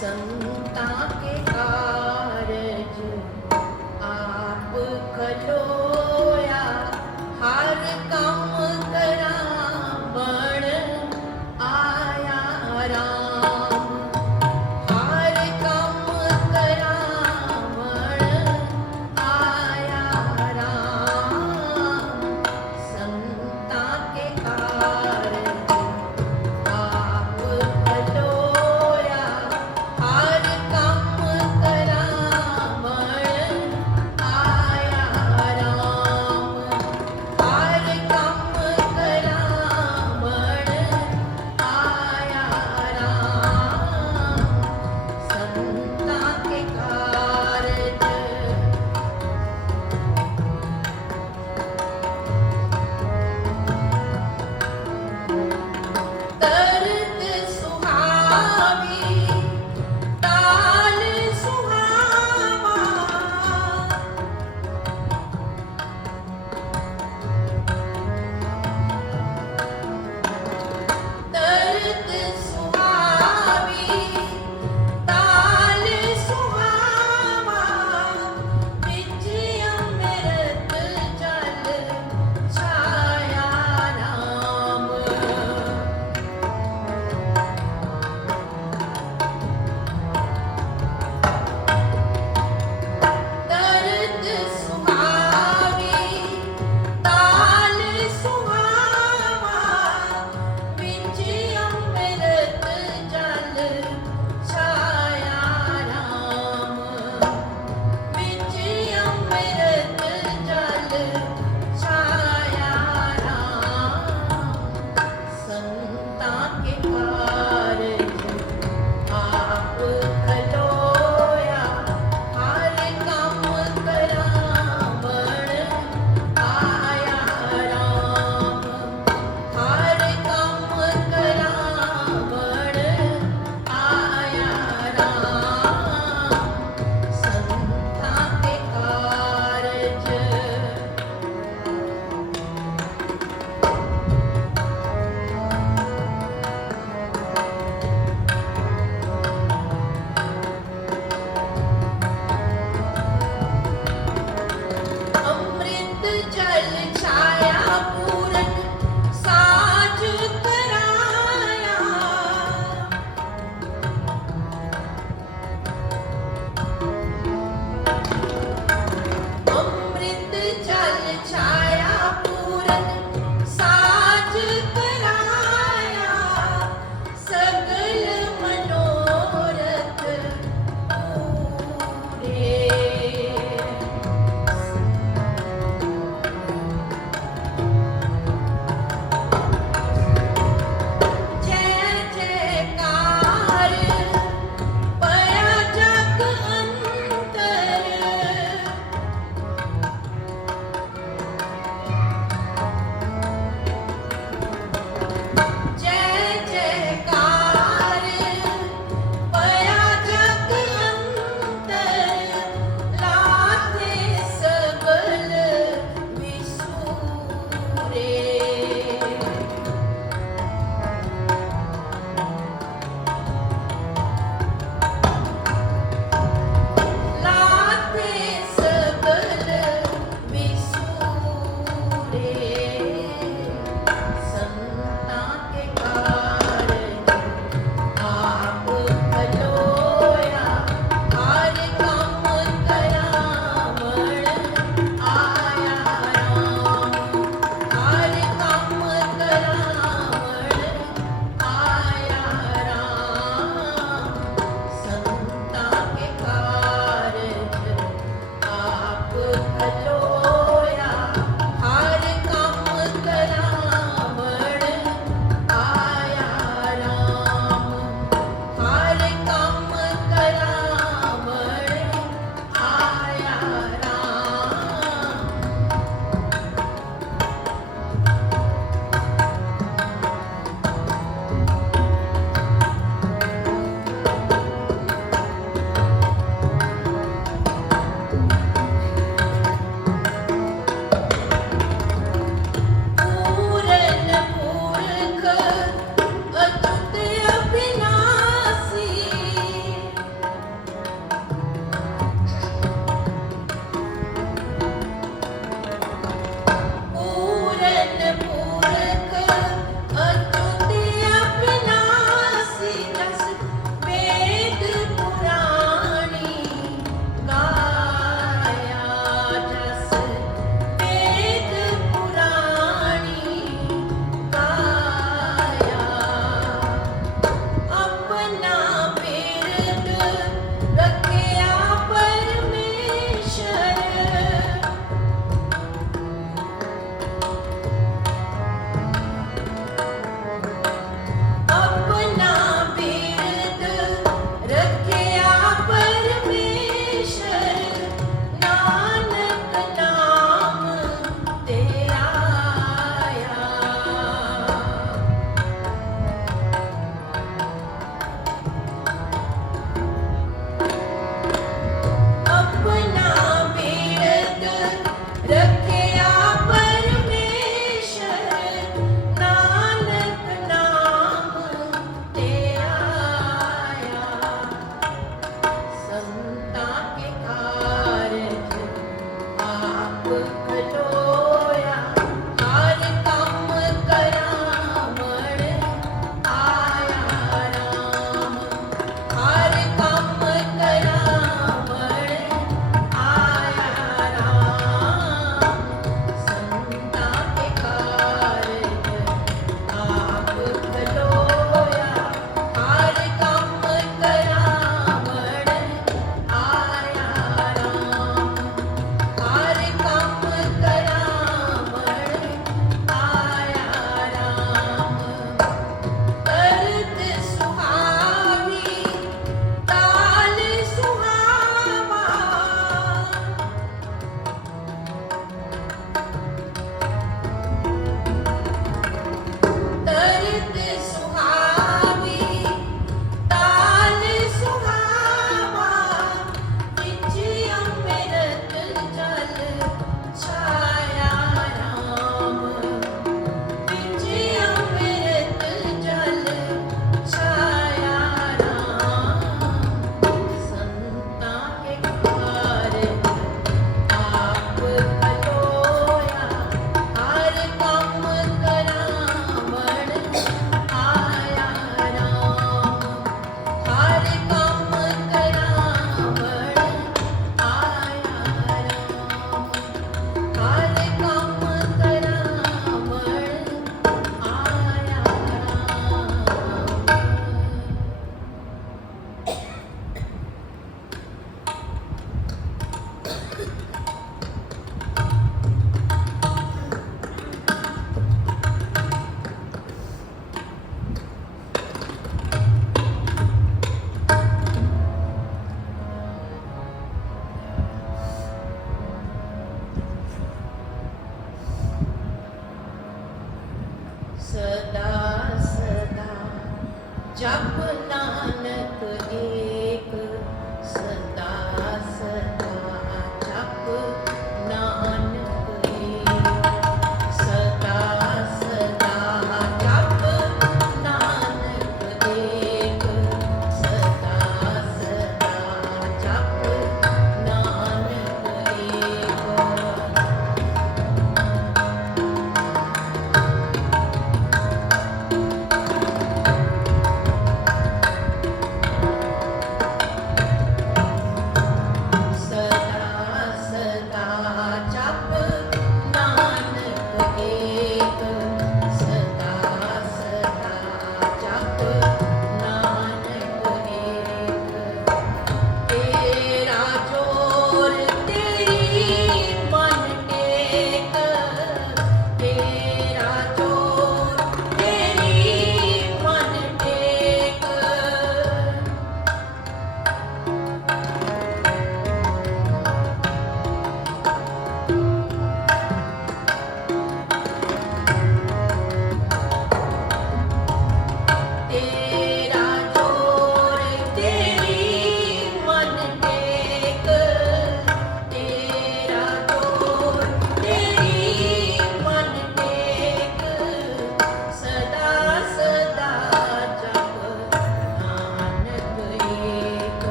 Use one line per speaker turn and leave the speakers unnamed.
संता के का